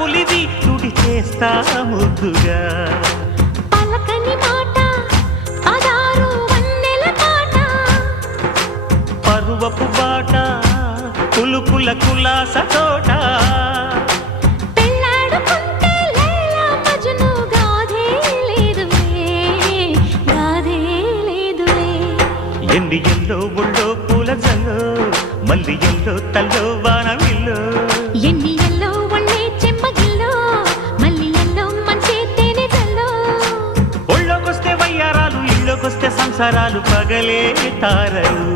ఉలివి తుడి చేస్తా ముద్దుగా పలకని మాట పదారు వన్నెల పాట పరువపు బాట కులుకుల కులాస తోట పెళ్ళాడుకుంటే లైలా మజ్ను గాథే లేదులే గాథే లేదులే ఎండి ఎల్లో ఒళ్ళో పూల జల్లో మల్లి ఎల్లో తల్లో వానవిల్లో ఎన్ని ఎల్లో ఒళ్ళే చెమ్మగిల్లో మల్లి ఎల్లో మంచి తేనె జల్లో ఒళ్ళోకొస్తే వయ్యారాలు ఇళ్ళోకొస్తే సంసారాలు పగలే తారలు